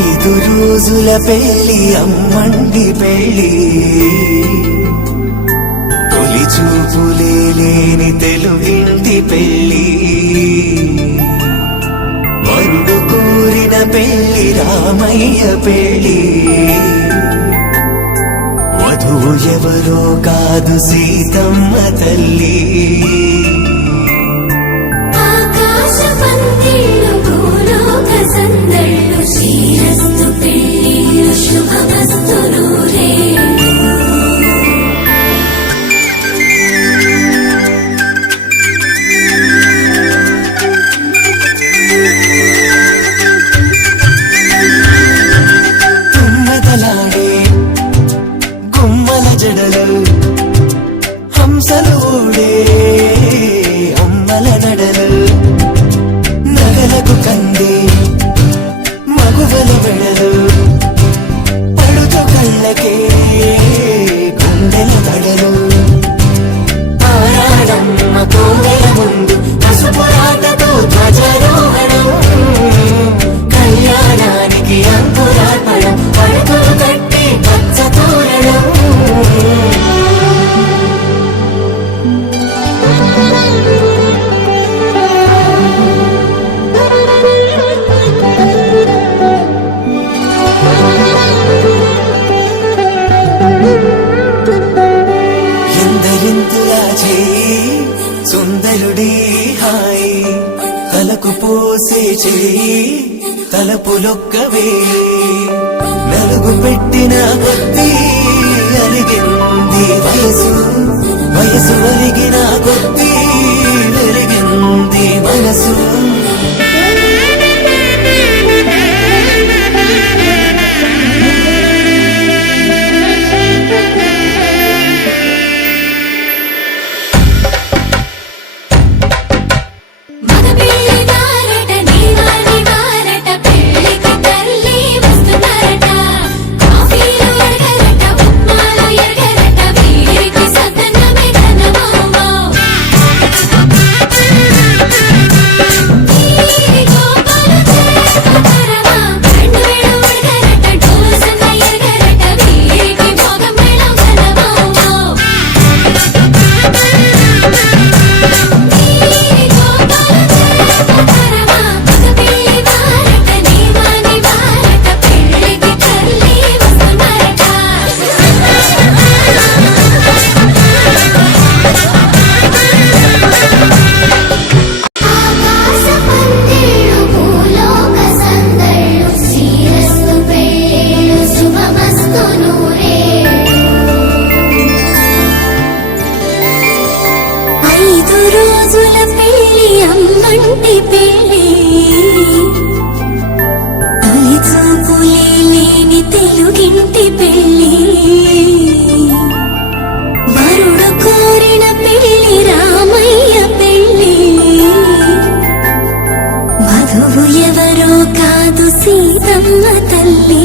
ఐదు రోజుల పెళ్ళి అమ్మండి పెళ్ళి తొలి చూపులే లేని తెలుగింటి పెళ్ళి వరుడు కోరిన పెళ్ళి రామయ్య పెళ్ళి వధువు ఎవరో కాదు సీతమ్మ తల్లి. గుమ్మల జడలు హంసలు ఊడే. చేయి సుందరుడి హాయి. తలకు పోసే చేయి తలపులొక్కవే. నలుగు పెట్టిన కొద్దీ అలిగింది వయసు. వయసు ఒలిగిన కొద్దీ వెలిగింది మనసు. తెలుగింటి వరుడు కోరిన పెళ్ళి రామయ్య పెళ్ళి వధువు ఎవరో కాదు సీతమ్మ తల్లి.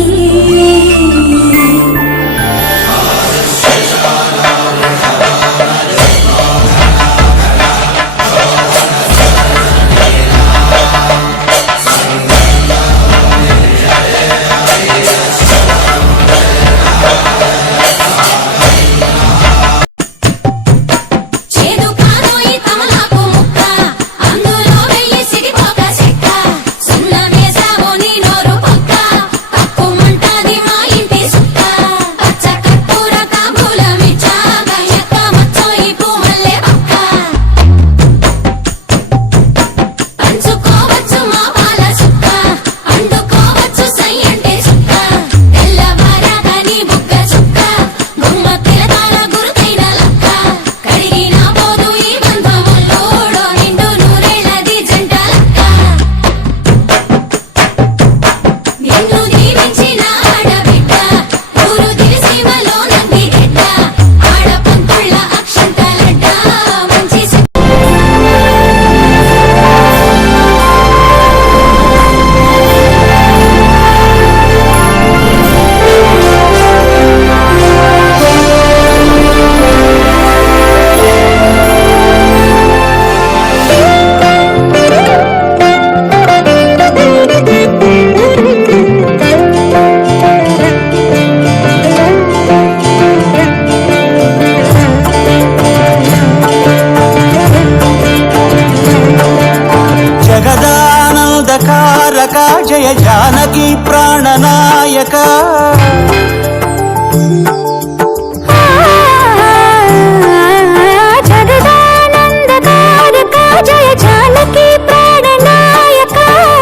జయ జయ జానకి ప్రాణనాయక.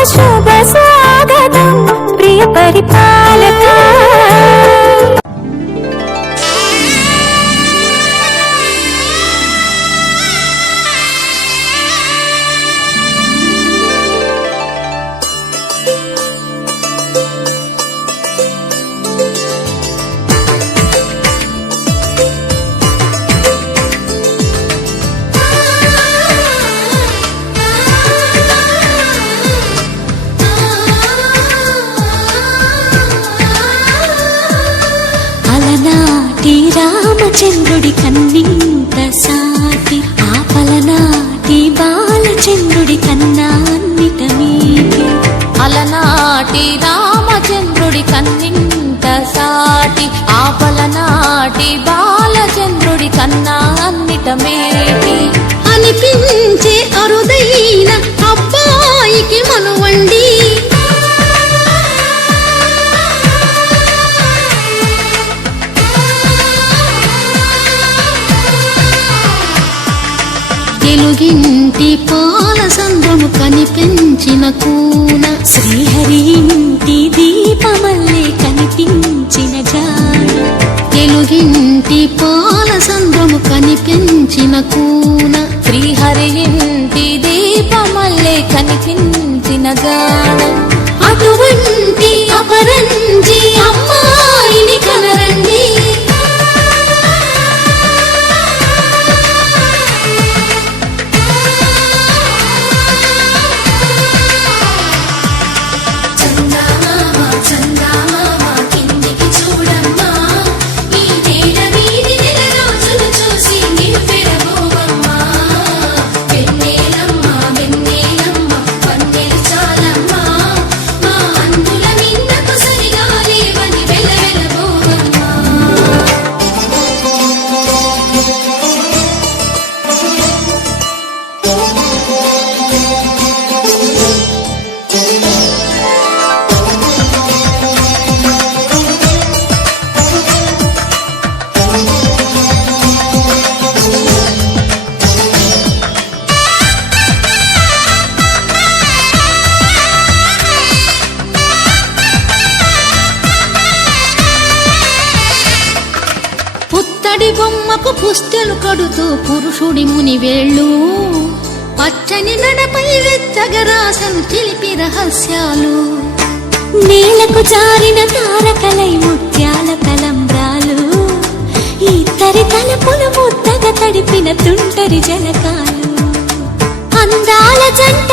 శుభ పరిపాలక. నాటి రామచంద్రుడి కన్నింత సాటి ఆపల నాటి బాలచంద్రుడి కన్నాన్నిట అన్నిట అలనాటి రామచంద్రుడి కన్నింత సాటి ఆపల నాటి బాలచంద్రుడి కన్నా అన్నిట తెలుగింటి పాల సంద్రము కనిపించిన కూన. శ్రీహరి ఇంటి దీపమల్లే కనిపించిన గాడ అటువంటి అపరంజి అమ్మాయిని తడి బొమ్మకు పుస్తెలు కడుతూ పురుషుడి ముని వేళ్ళు. పచ్చని నడపై వెచ్చగరాసను తెలిపి రహస్యాలు. నేలకు జారిన తారకలై ముత్యాల తలంబ్రాలు ఇద్దరి తలపులు ముద్దగా తడిపిన తుంటరి జనకాలు అందాల జంట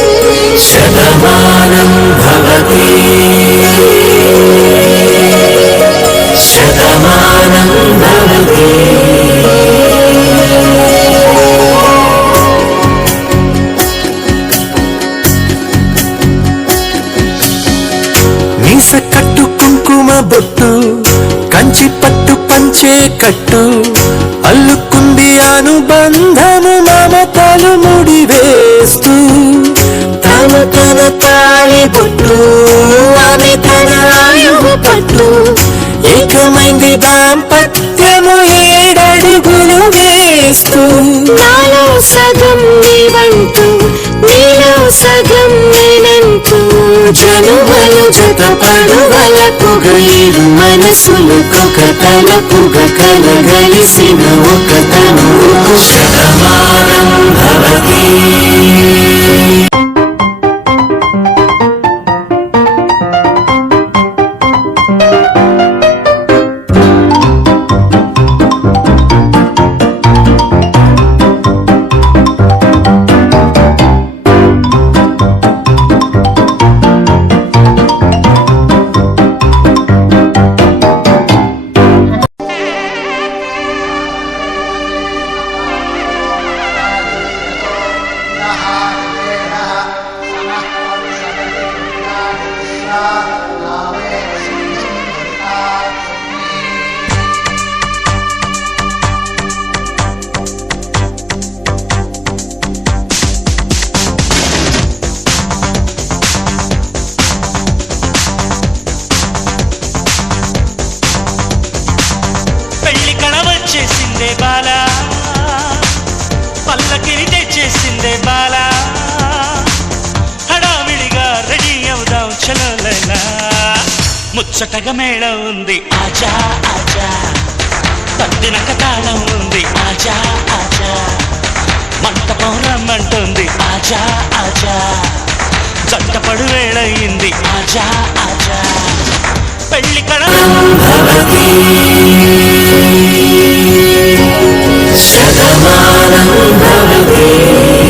శతమానం భవతి. శతమానం భవతి. కట్టు కుంకుమ బొట్టు కంచి పట్టు పంచే కట్టు అల్లుకుంది అనుబంధము మమతలు ముడివేస్తూ ఆయువు పట్టు ఏకమైంది దాంపత్యము ఏడడుగులు వేస్తూ. నాలో సగం నీవంటూ నీలో సగం నేనంటూ. జనువలు జత పడువలకుగ ఇరు మనసులకొక తలపుగ కలగలిసిన ఒక తను. శతమానం భవతి తెచ్చేసిందే బాల. పల్లకిని తెచ్చేసిందే బాల. హడావిడిగా రెడీ అవుదాం చలోలైనా ముచ్చటగా మేళ ఉంది. ఆజా ఆజా. పద్దినక కథాళం ఉంది. ఆజా ఆజా. మంటపం రమ్మంటుంది. ఆజా ఆజా. జంటపడు వేళయింది. ఆజా ఆజా. పెళ్ళి కళ. భవతి शतमानं भवति।